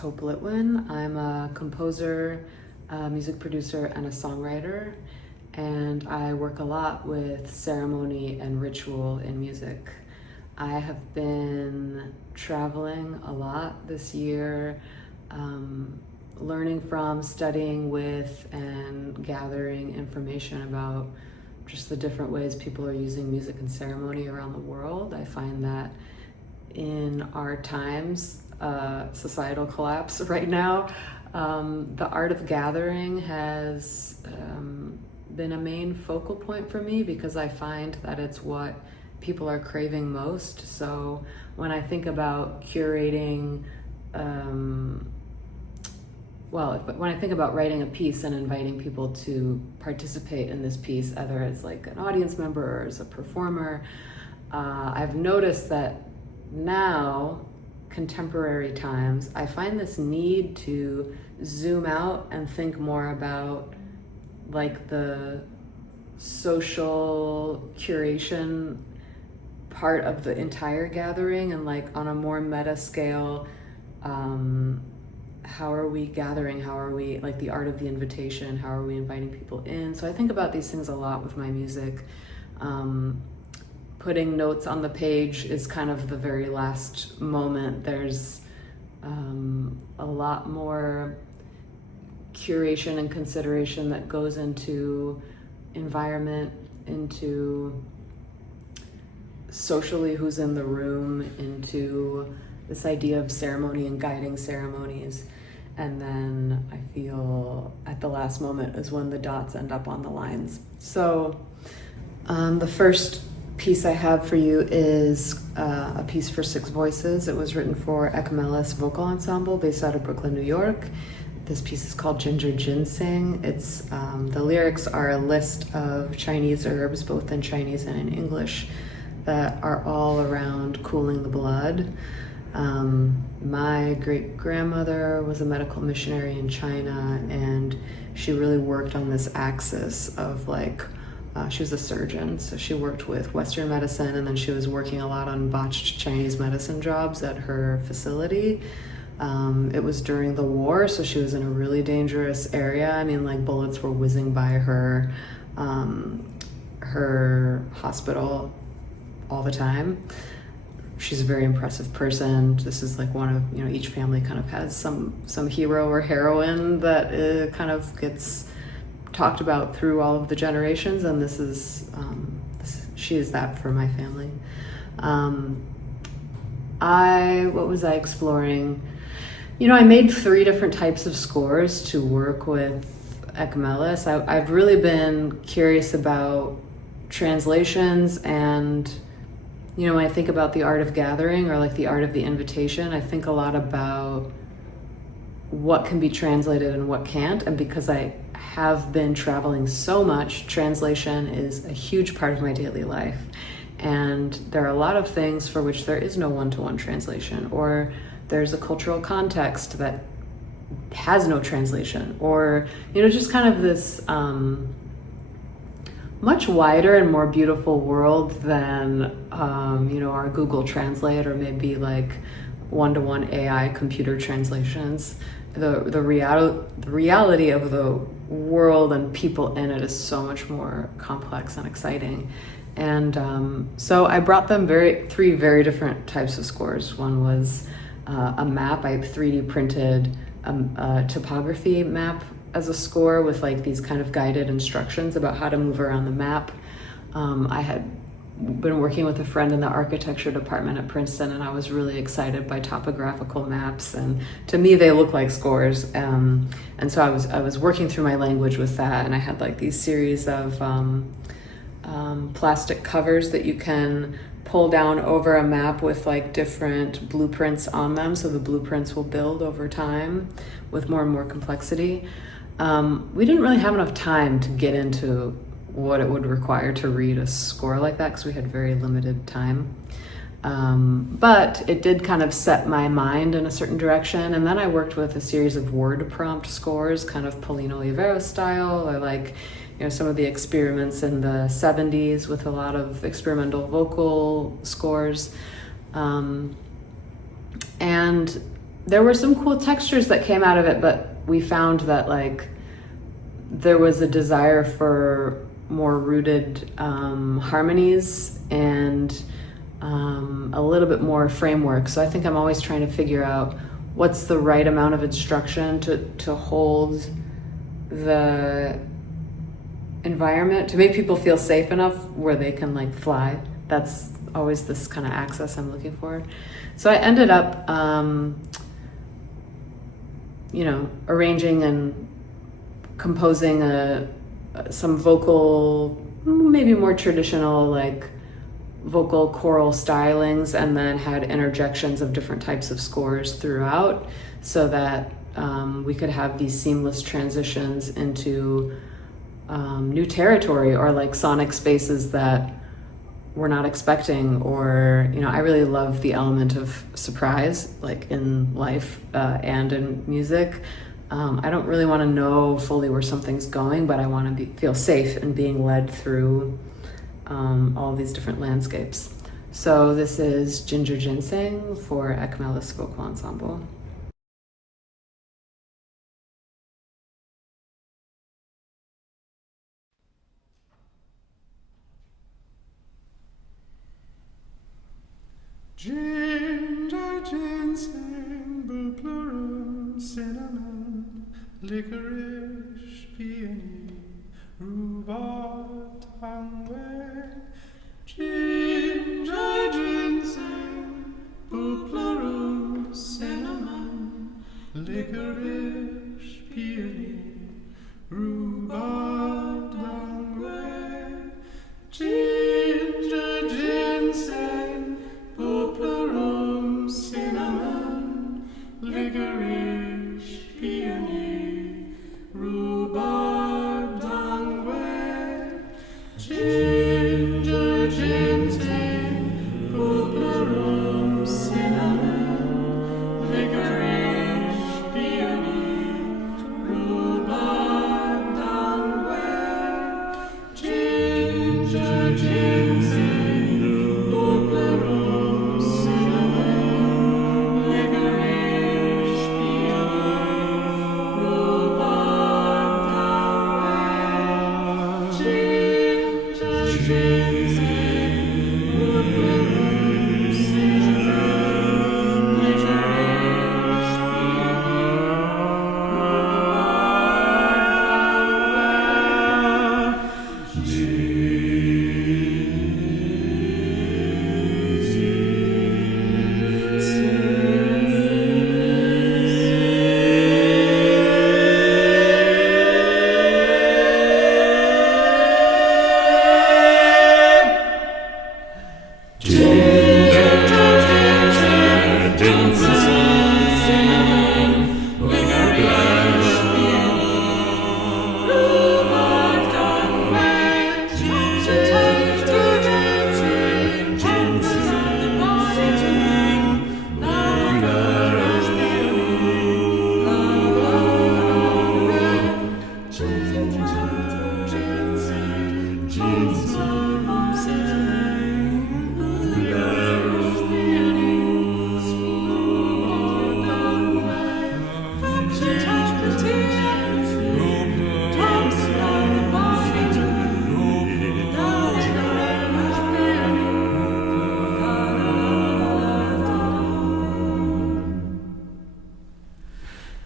Hope Littwin. I'm a composer, a music producer, and a songwriter, and I work a lot with ceremony and ritual in music. I have been traveling a lot this year, learning from, studying with, and gathering information about just the different ways people are using music and ceremony around the world. I find that in our times, societal collapse right now, the art of gathering has been a main focal point for me because I find that it's what people are craving most. So when I think about curating, when I think about writing a piece and inviting people to participate in this piece, either as like an audience member or as a performer, I've noticed that now, contemporary times, I find this need to zoom out and think more about like the social curation part of the entire gathering, and like on a more meta scale, how are we gathering? How are we, like the art of the invitation, how are we inviting people in? So I think about these things a lot with my music. Putting notes on the page is kind of the very last moment. There's a lot more curation and consideration that goes into environment, into socially who's in the room, into this idea of ceremony and guiding ceremonies. And then I feel at the last moment is when the dots end up on the lines. So the first piece I have for you is a piece for 6 voices. It was written for Ekamelis Vocal Ensemble based out of Brooklyn, New York. This piece is called Ginger Ginseng. It's the lyrics are a list of Chinese herbs, both in Chinese and in English, that are all around cooling the blood. My great-grandmother was a medical missionary in China, and she really worked on this axis of like, she was a surgeon, so she worked with Western medicine, and then she was working a lot on botched Chinese medicine jobs at her facility. It was during the war, so she was in a really dangerous area. I mean, like bullets were whizzing by her hospital all the time. She's a very impressive person. This is like one of, each family kind of has some hero or heroine that kind of gets talked about through all of the generations, and this is she is that for my family. What was I exploring? I made 3 different types of scores to work with Ekamelis. I've really been curious about translations, and when I think about the art of gathering or like the art of the invitation, I think a lot about what can be translated and what can't. And because I have been traveling so much, translation is a huge part of my daily life. And there are a lot of things for which there is no one-to-one translation, or there's a cultural context that has no translation, or, just kind of this much wider and more beautiful world than, our Google Translate, or maybe like one-to-one AI computer translations. The reality of the world and people in it is so much more complex and exciting. And so I brought them 3 very different types of scores. One was a map. I 3D printed a topography map as a score with like these kind of guided instructions about how to move around the map. I had been working with a friend in the architecture department at Princeton, and I was really excited by topographical maps, and to me they look like scores. And so I was working through my language with that, and I had like these series of plastic covers that you can pull down over a map with like different blueprints on them, so the blueprints will build over time with more and more complexity. We didn't really have enough time to get into what it would require to read a score like that because we had very limited time. But it did kind of set my mind in a certain direction. And then I worked with a series of word prompt scores, kind of Paulino Olivero style, or like, some of the experiments in the 70s with a lot of experimental vocal scores. And there were some cool textures that came out of it, but we found that like there was a desire for more rooted harmonies and a little bit more framework. So I think I'm always trying to figure out what's the right amount of instruction to hold the environment, to make people feel safe enough where they can like fly. That's always this kind of access I'm looking for. So I ended up, arranging and composing some vocal, maybe more traditional like vocal choral stylings, and then had interjections of different types of scores throughout, so that we could have these seamless transitions into new territory or like sonic spaces that we're not expecting. Or I really love the element of surprise, like in life and in music. I don't really want to know fully where something's going, but I want to feel safe in being led through all these different landscapes. So this is Ginger Ginseng for Ekmelis Vocal Ensemble. Ginger, ginseng, bupleurum, cinnamon, licorice, peony, rhubarb, tangway. Ginger, ginseng, bupleurum, cinnamon, licorice, peony, rhubarb, tangway. Ginger, ginseng, bupleurum, cinnamon, licorice, peony, rhubarb, tangway. Ginger, ginseng, bupleurum, cinnamon, licorice, peony, rhubarb, tangway. Ginger, ginseng, bupleurum, cinnamon, licorice, peony, rhubarb, tangway. Ginger, ginseng, bupleurum, cinnamon, licorice,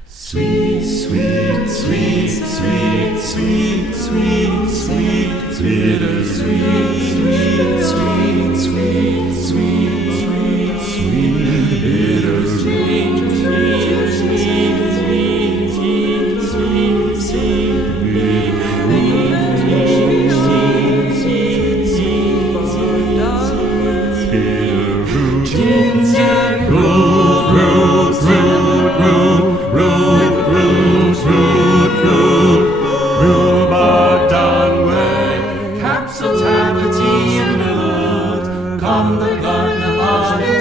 Sweet, sweet, sweet, sweet, sweet, sweet, sweet, bitter, sweet, sweet, sweet, sweet, sweet, sweet, sweet, bitter, sweet, sweet, sweet, sweet, sweet, sweet, bitter, ginseng, root, root, root, root, rhubarb, tangway, capsule, taffety, and millet, come the gardener, autumn,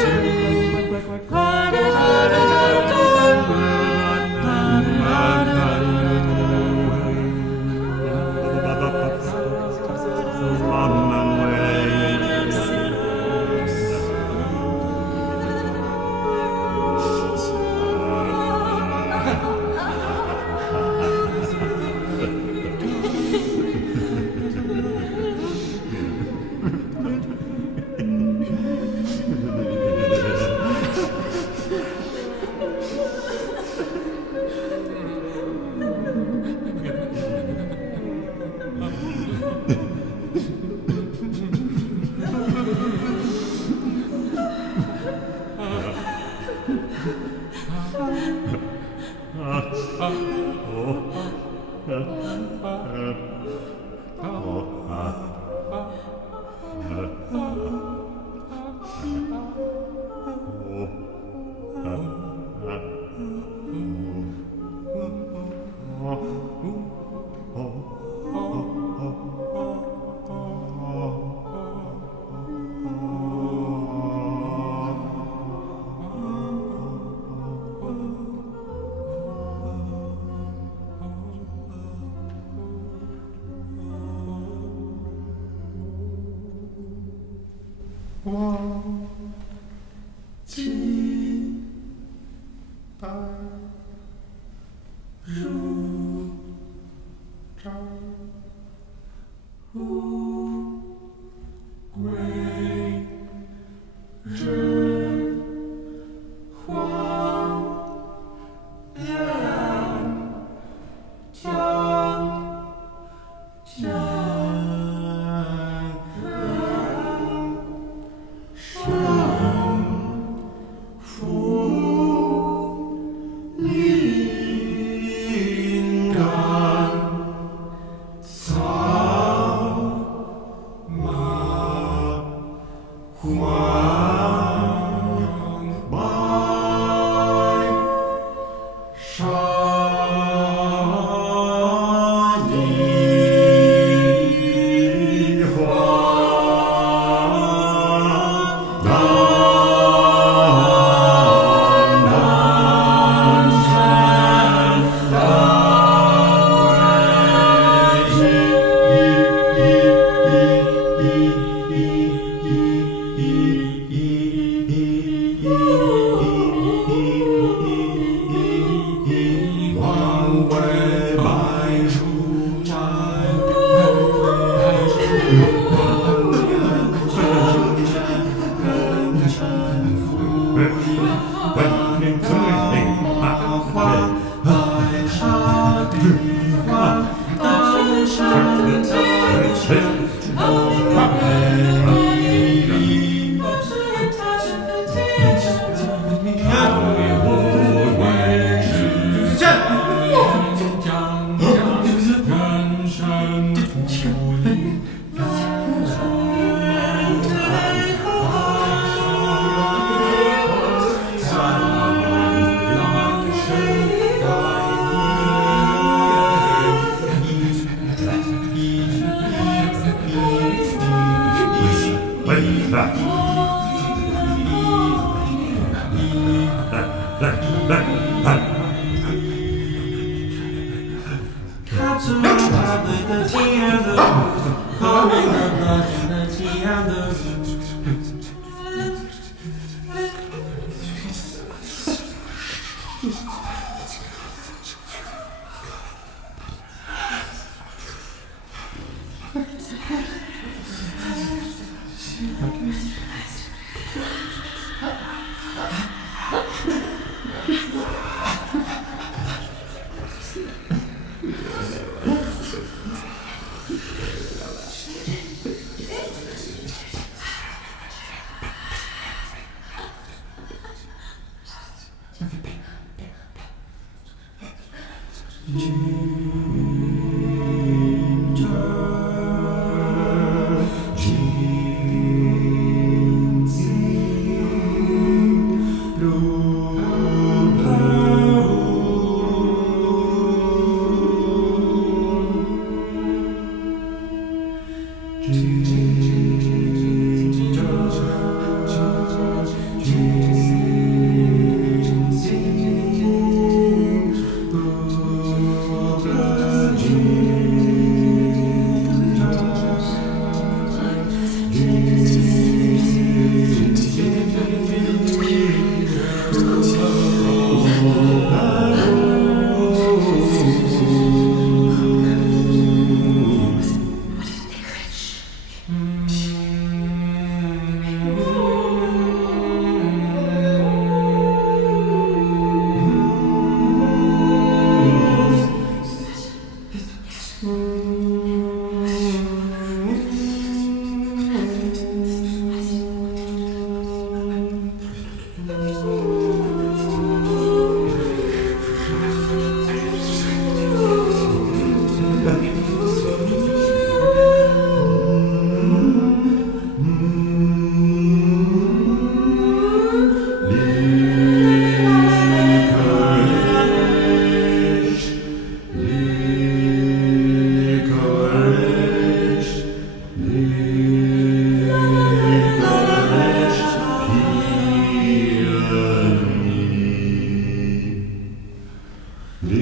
Licorice,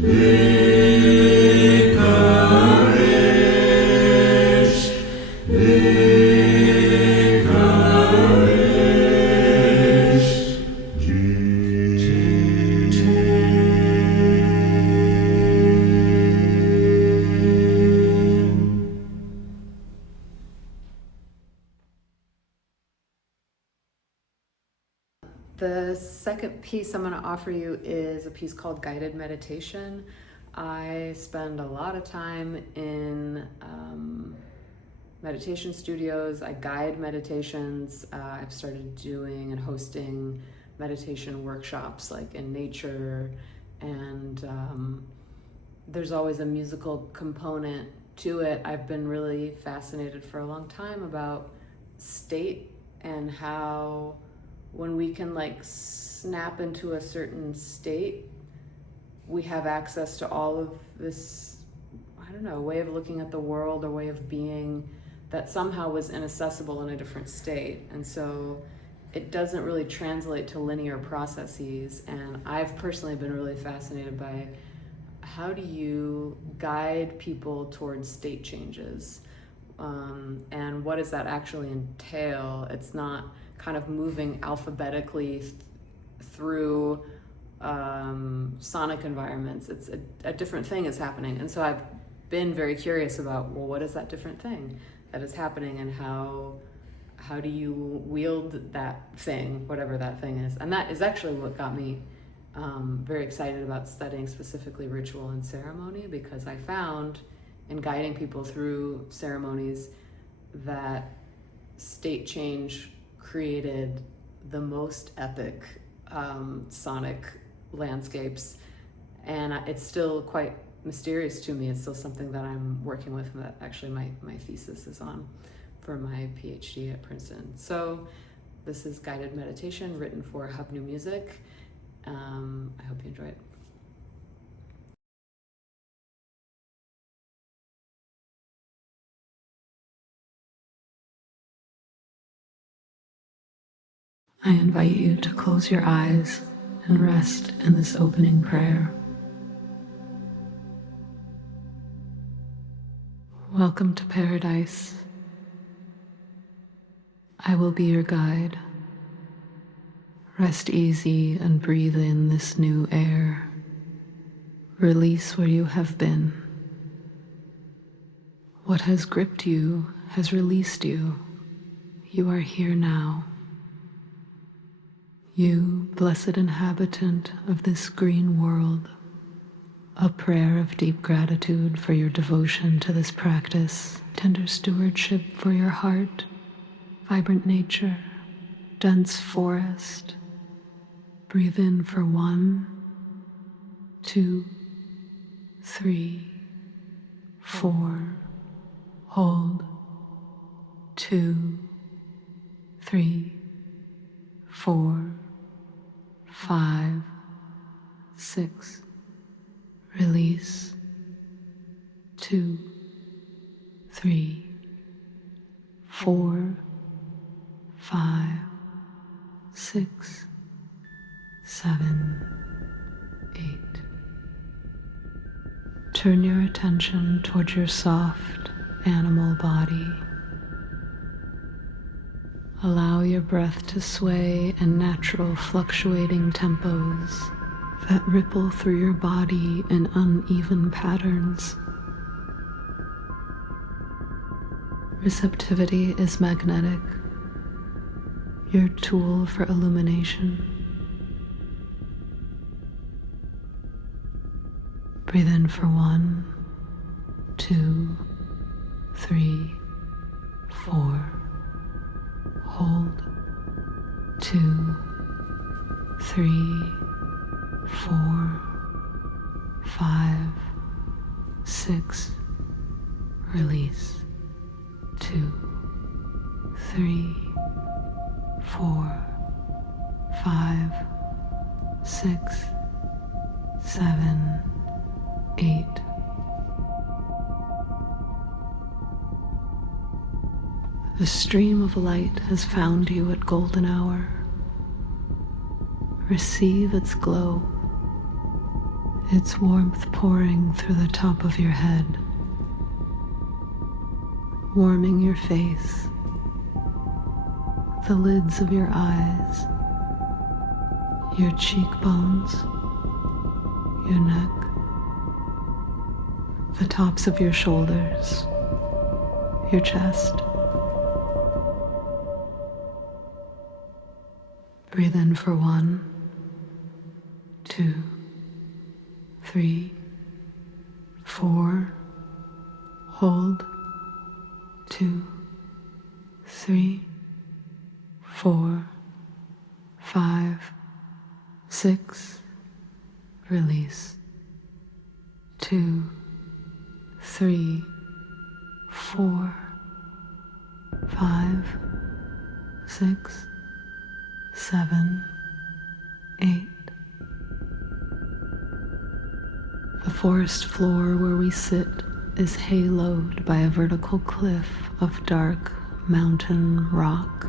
licorice, licorice, The second piece I'm going to offer you is a piece called Guided Meditation. I spend a lot of time in meditation studios. I guide meditations. I've started doing and hosting meditation workshops like in nature, and there's always a musical component to it. I've been really fascinated for a long time about state and how when we can like snap into a certain state, we have access to all of this, I don't know, way of looking at the world or way of being that somehow was inaccessible in a different state. And so it doesn't really translate to linear processes. And I've personally been really fascinated by how do you guide people towards state changes? And what does that actually entail? It's not kind of moving alphabetically through sonic environments. It's a different thing is happening. And so I've been very curious about, well, what is that different thing that is happening, and how do you wield that thing, whatever that thing is? And that is actually what got me very excited about studying specifically ritual and ceremony, because I found in guiding people through ceremonies that state change created the most epic sonic landscapes, and it's still quite mysterious to me. It's still something that I'm working with, and that actually my thesis is on for my PhD at Princeton. So this is guided meditation written for Hub New Music. I hope you enjoy it. I invite you to close your eyes and rest in this opening prayer. Welcome to paradise. I will be your guide. Rest easy and breathe in this new air. Release where you have been. What has gripped you has released you. You are here now. You, blessed inhabitant of this green world, a prayer of deep gratitude for your devotion to this practice, tender stewardship for your heart, vibrant nature, dense forest. Breathe in for 1, 2, 3, 4. Hold. 2, 3, 4, 5, 6. Release. 2, 3, 4, 5, 6, 7, 8. Turn your attention towards your soft animal body. Allow your breath to sway in natural fluctuating tempos that ripple through your body in uneven patterns. Receptivity is magnetic, your tool for illumination. Breathe in for 1, 2, 3, 4. Hold. 2, 3, 4, 5, 6. Release. 2, 3, 4, 5, 6, 7, 8. The stream of light has found you at golden hour. Receive its glow, its warmth pouring through the top of your head, warming your face, the lids of your eyes, your cheekbones, your neck, the tops of your shoulders, your chest. Breathe in for 1, 2, 3, 4. Hold. 2, 3, 4, 5, 6. Release. 2, 3, 4, 5, 6, 7, 8. The forest floor where we sit is haloed by a vertical cliff of dark mountain rock,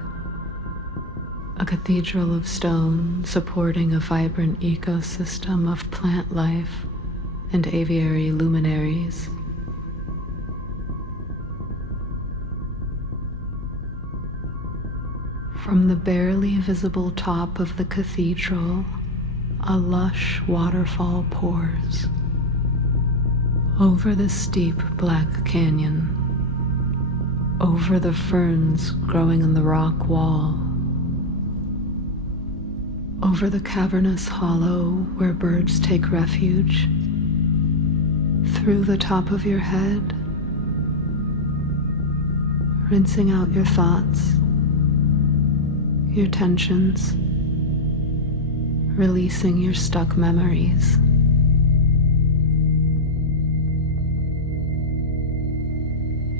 a cathedral of stone supporting a vibrant ecosystem of plant life and aviary luminaries. From the barely visible top of the cathedral, a lush waterfall pours over the steep black canyon, over the ferns growing in the rock wall, over the cavernous hollow where birds take refuge, through the top of your head, rinsing out your thoughts, your tensions, releasing your stuck memories.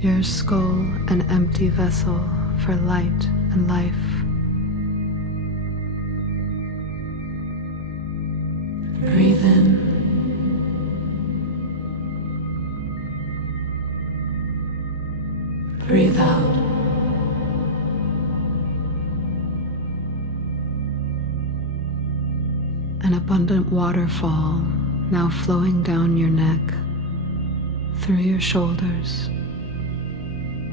Your skull an empty vessel for light and life. Breathe in. Breathe out. An abundant waterfall now flowing down your neck, through your shoulders,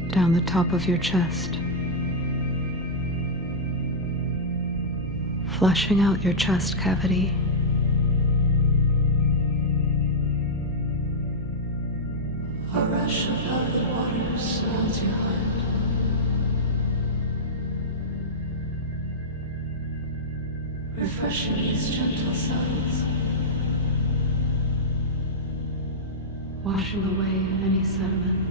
down the top of your chest, flushing out your chest cavity. A rush of velvet water surrounds your heart. Refreshing these gentle cells, washing away any sediment.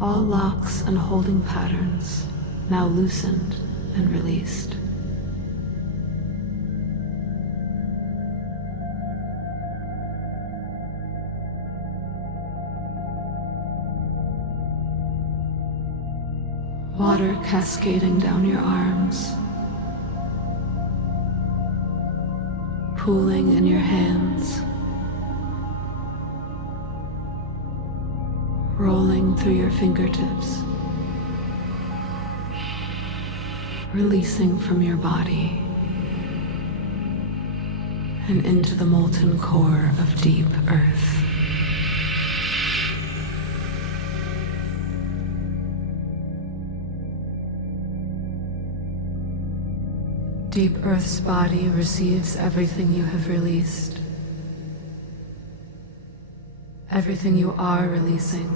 All locks and holding patterns now loosened and released. Water cascading down your arms, pooling in your hands, rolling through your fingertips, releasing from your body and into the molten core of deep earth. Deep Earth's body receives everything you have released, everything you are releasing,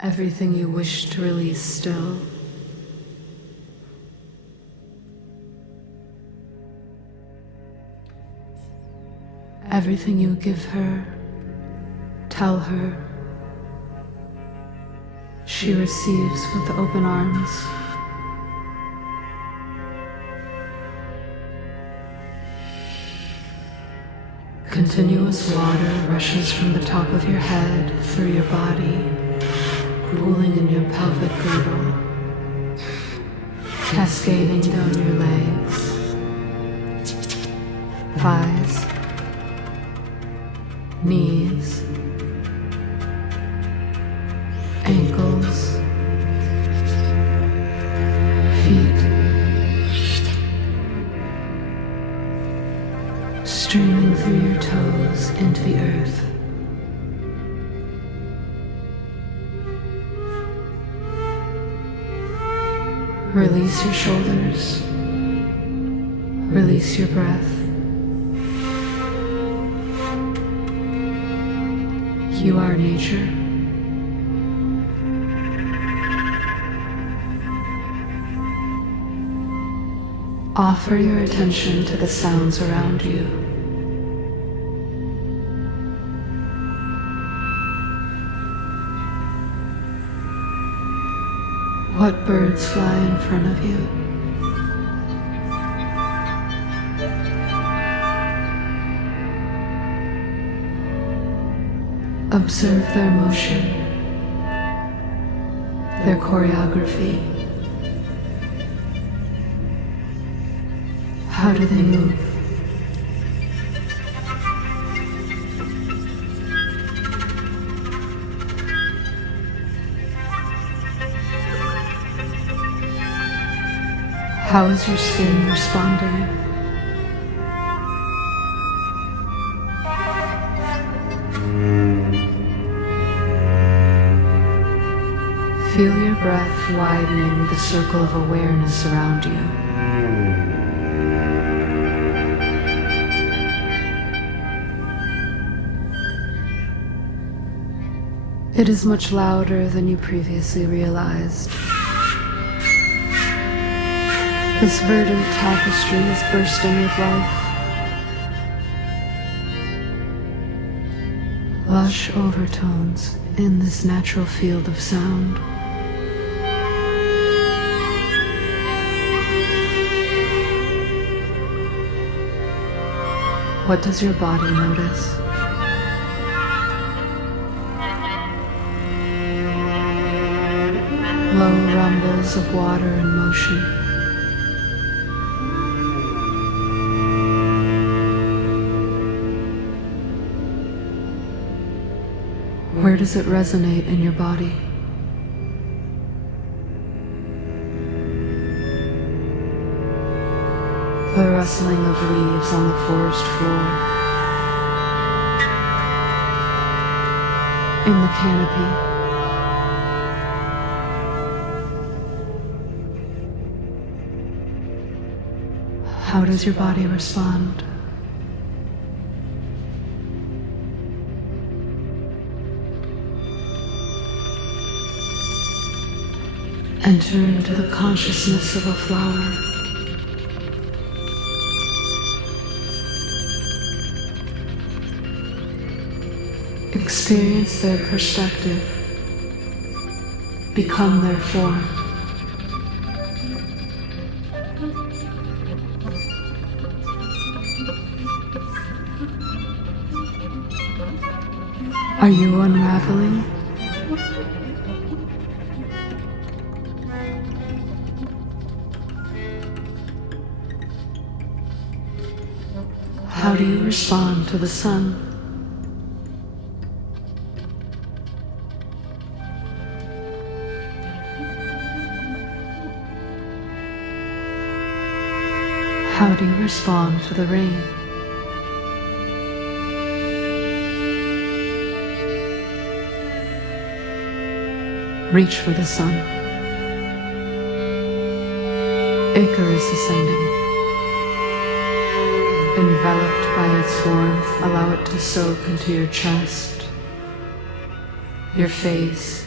everything you wish to release still. Everything you give her, tell her, she receives with open arms. Continuous water rushes from the top of your head through your body, pooling in your pelvic girdle, cascading down your legs, thighs, knees, ankles, into the earth. Release your shoulders. Release your breath. You are nature. Offer your attention to the sounds around you. What birds fly in front of you? Observe their motion, their choreography. How do they move? How is your skin responding? Feel your breath widening the circle of awareness around you. It is much louder than you previously realized. This verdant tapestry is bursting with life. Lush overtones in this natural field of sound. What does your body notice? Low rumbles of water in motion. Where does it resonate in your body? The rustling of leaves on the forest floor. In the canopy. How does your body respond? Enter into the consciousness of a flower. Experience their perspective. Become their form. Are you unraveling? How do you respond to the sun? How do you respond to the rain? Reach for the sun. Icarus ascending. Enveloped by its warmth, allow it to soak into your chest, your face,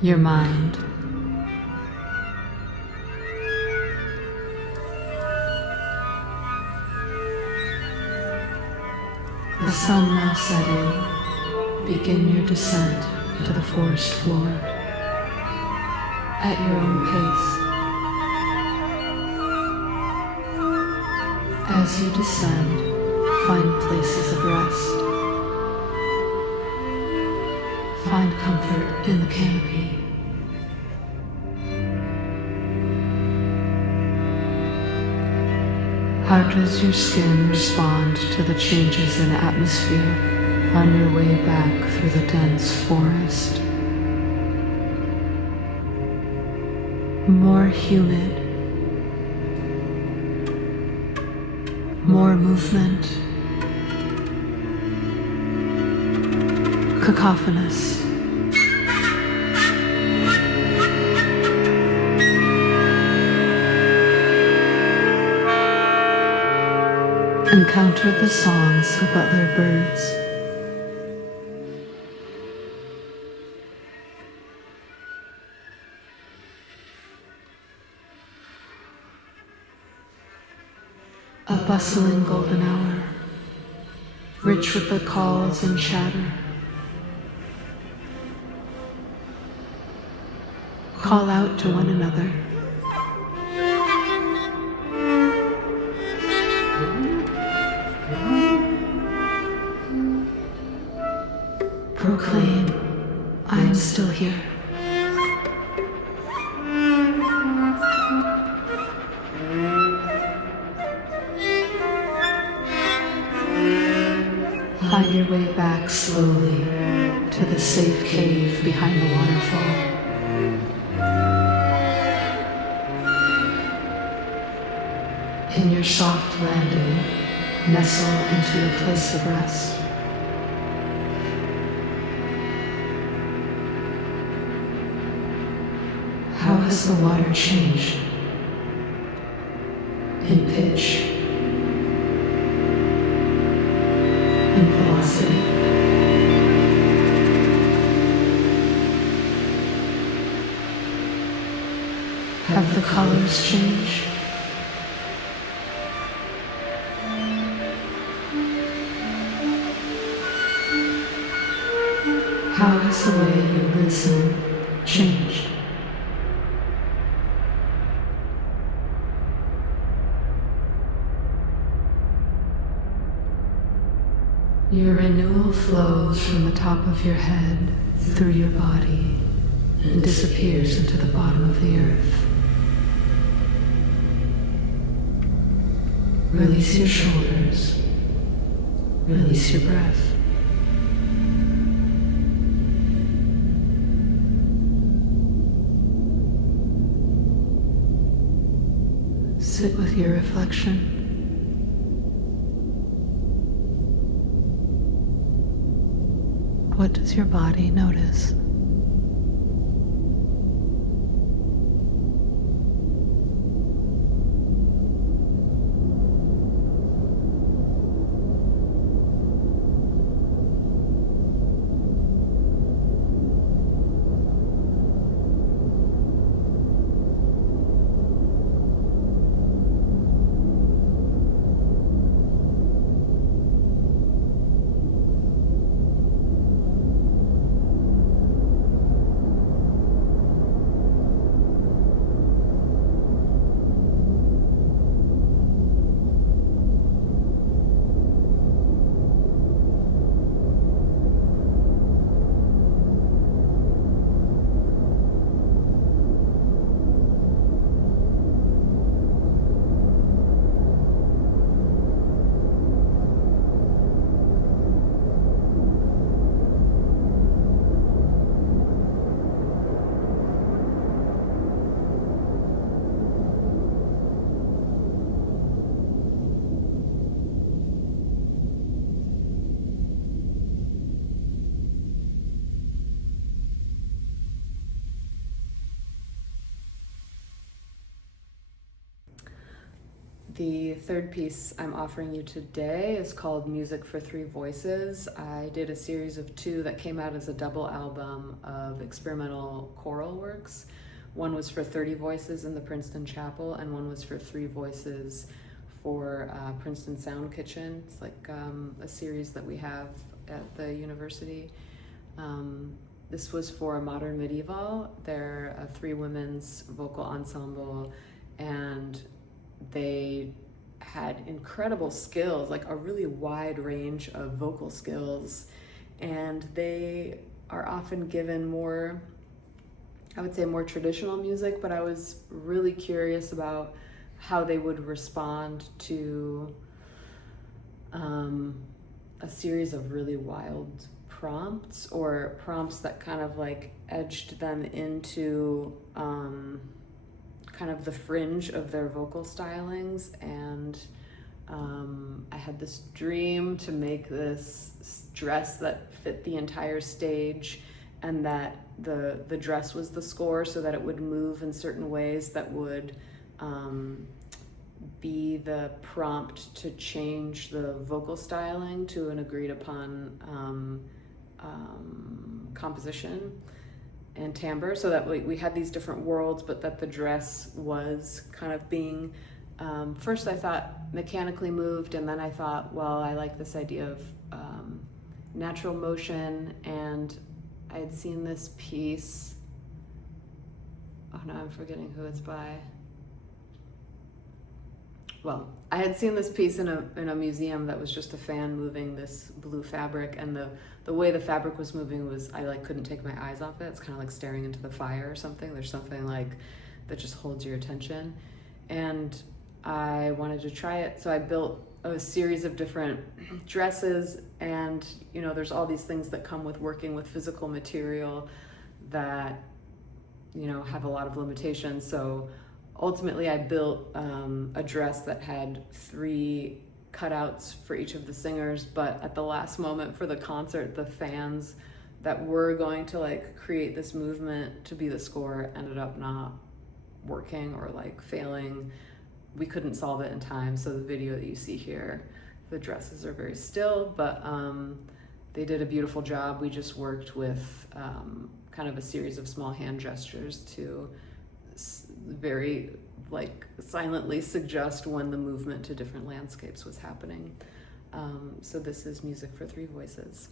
your mind. The sun now setting, begin your descent to the forest floor at your own pace. As you descend, find places of rest. Find comfort in the canopy. How does your skin respond to the changes in atmosphere on your way back through the dense forest? More humid. More movement. cacophonous. Encounter the songs of other birds. A bustling golden hour, rich with the calls and chatter. Call out to one another. Proclaim, I am still here. Find your way back slowly to the safe cave behind the waterfall. In your soft landing, nestle into your place of rest. How has the water changed? In pitch, in velocity. Have the colors changed? How has the way you listen changed? Your renewal flows from the top of your head through your body and disappears into the bottom of the earth. Release your shoulders. Release your breath. Sit with your reflection. What does your body notice? The third piece I'm offering you today is called Music for Three Voices. I did a series of 2 that came out as a double album of experimental choral works. One was for 30 voices in the Princeton Chapel, and one was for 3 voices for Princeton Sound Kitchen. It's like a series that we have at the university. This was for Modern Medieval. They're a 3 women's vocal ensemble, and they had incredible skills, like a really wide range of vocal skills, and they are often given more, I would say, more traditional music, but I was really curious about how they would respond to a series of really wild prompts, or prompts that kind of like edged them into kind of the fringe of their vocal stylings, and I had this dream to make this dress that fit the entire stage, and that the dress was the score, so that it would move in certain ways that would be the prompt to change the vocal styling to an agreed upon composition and timbre, so that we had these different worlds, but that the dress was kind of being, first I thought mechanically moved, and then I thought, well, I like this idea of natural motion. And I had seen this piece, oh no, I'm forgetting who it's by. Well, I had seen this piece in a museum that was just a fan moving this blue fabric, and the way the fabric was moving was, I like couldn't take my eyes off it. It's kind of like staring into the fire or something. There's something like that just holds your attention. And I wanted to try it, so I built a series of different dresses. And there's all these things that come with working with physical material that have a lot of limitations. So ultimately I built a dress that had 3 cutouts for each of the singers, but at the last moment for the concert, the fans that were going to like create this movement to be the score ended up not working, or like failing. We couldn't solve it in time, so the video that you see here, the dresses are very still, but they did a beautiful job. We just worked with kind of a series of small hand gestures to very like silently suggest when the movement to different landscapes was happening. So this is music for 3 voices.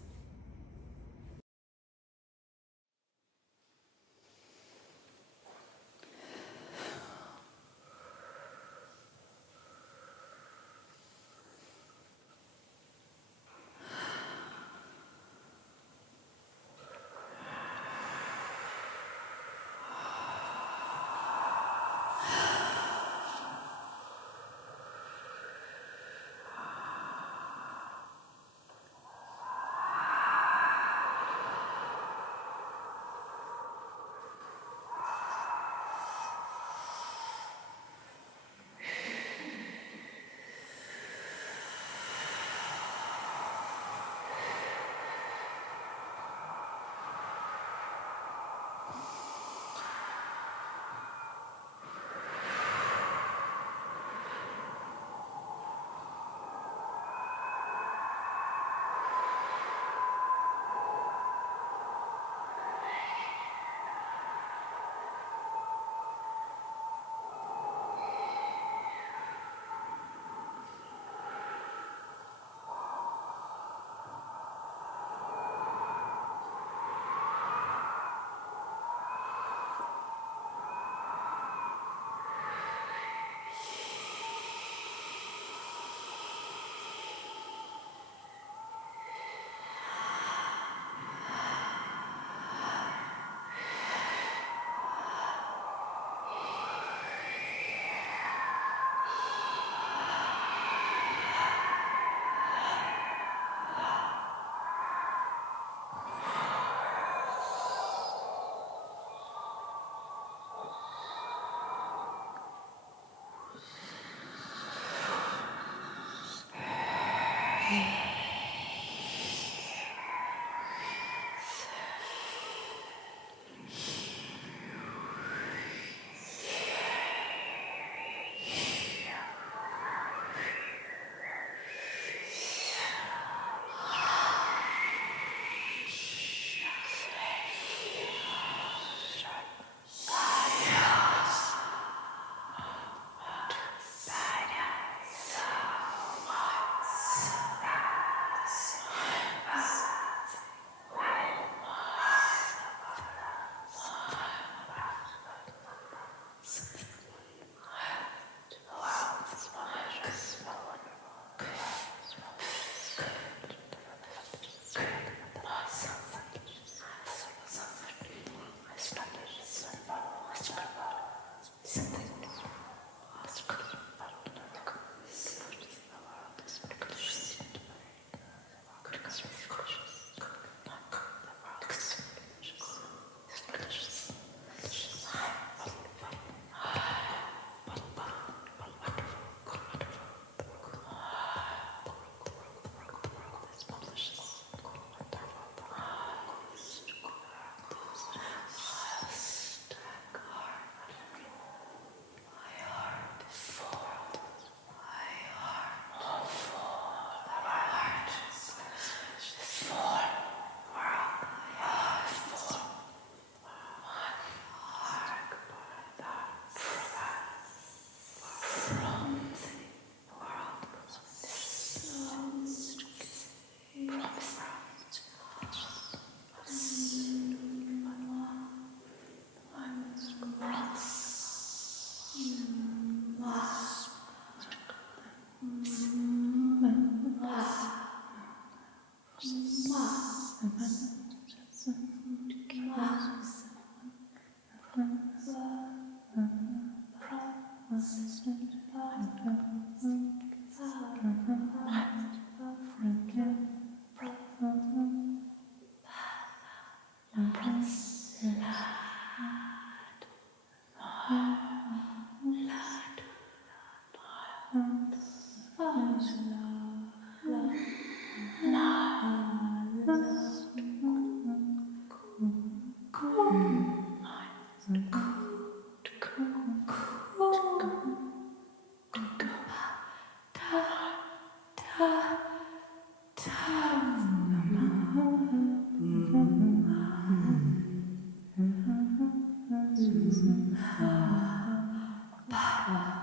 Pa.